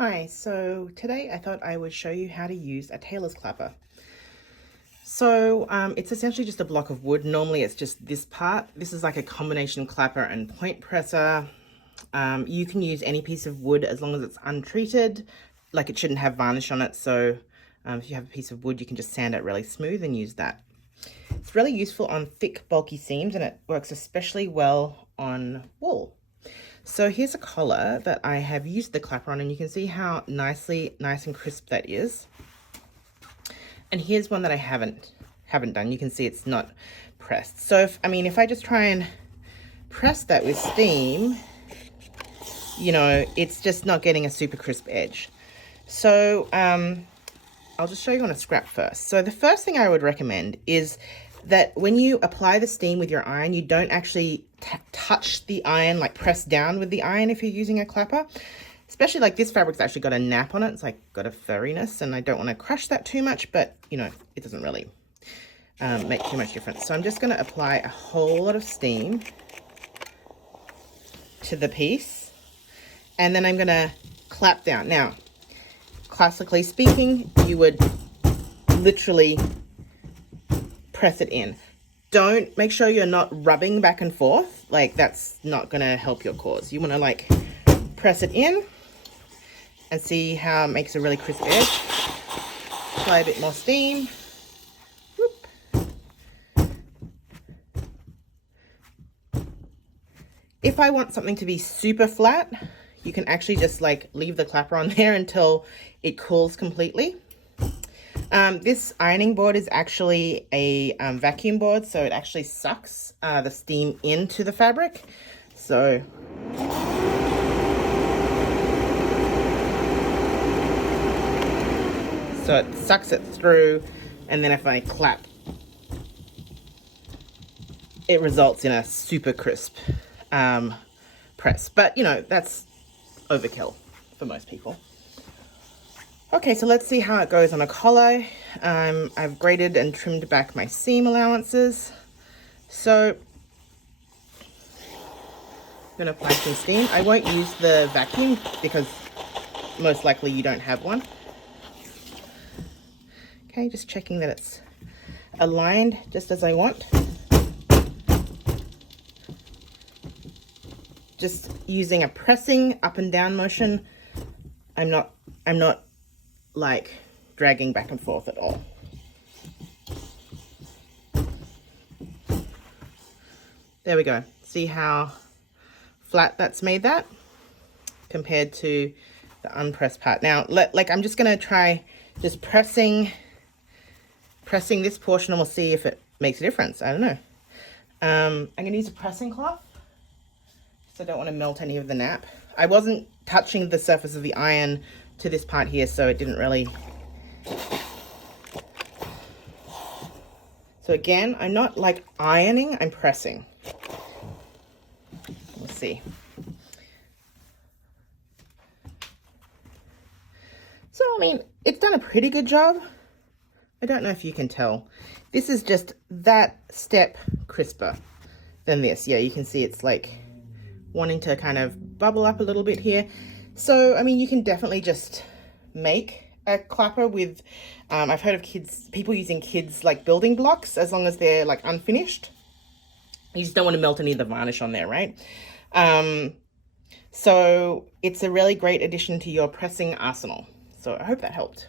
Hi, so today I thought I would show you how to use a tailor's clapper. So it's essentially just a block of wood. Normally it's just this part. This is like a combination clapper and point presser. You can use any piece of wood as long as it's untreated. Like it shouldn't have varnish on it. So if you have a piece of wood, you can just sand it really smooth and use that. It's really useful on thick, bulky seams, and it works especially well on wool. So here's a collar that I have used the clapper on, and you can see how nice and crisp that is. And here's one that I haven't done. You can see it's not pressed. So if I just try and press that with steam, it's just not getting a super crisp edge. So I'll just show you on a scrap first. So the first thing I would recommend is that when you apply the steam with your iron, you don't actually touch the iron, like press down with the iron if you're using a clapper. Especially like this fabric's actually got a nap on it. It's like got a furriness, and I don't want to crush that too much, but it doesn't really make too much difference. So I'm just going to apply a whole lot of steam to the piece, and then I'm going to clap down. Now, classically speaking, you would literally press it in. Make sure you're not rubbing back and forth. Like that's not going to help your cause. You want to like press it in and see how it makes a really crisp edge. Apply a bit more steam. Whoop. If I want something to be super flat, you can actually just like leave the clapper on there until it cools completely. This ironing board is actually a vacuum board, so it actually sucks the steam into the fabric. So it sucks it through, and then if I clap, it results in a super crisp press. But that's overkill for most people. Okay, so let's see how it goes on a collar. I've graded and trimmed back my seam allowances. So I'm going to apply some steam. I won't use the vacuum because most likely you don't have one. Okay, just checking that it's aligned just as I want. Just using a pressing up and down motion. I'm not like dragging back and forth at all. There we go. See how flat that's made that compared to the unpressed part. Now, I'm just going to try just pressing this portion, and we'll see if it makes a difference. I don't know. I'm going to use a pressing cloth, so I don't want to melt any of the nap. I wasn't touching the surface of the iron to this part here, so it didn't really. So again, I'm not like ironing, I'm pressing. We'll see. So, it's done a pretty good job. I don't know if you can tell. This is just that step crisper than this. Yeah, you can see it's like wanting to kind of bubble up a little bit here. So, you can definitely just make a clapper with, I've heard of people using kids like building blocks as long as they're like unfinished. You just don't want to melt any of the varnish on there, right? So it's a really great addition to your pressing arsenal. So I hope that helped.